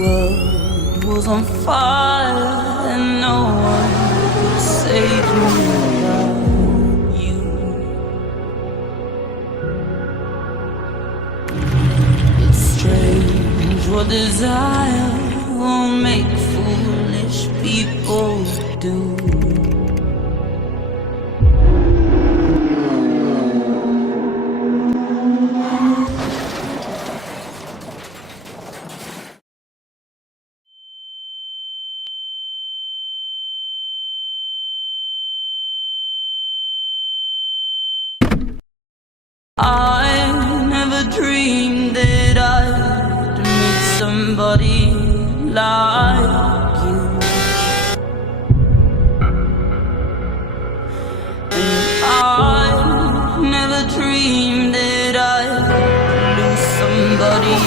world was on fire and no one could save me without you. It's strange what desire will make foolish people do. I never dreamed that I'd meet somebody like you. And I never dreamed that I'd lose somebody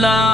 like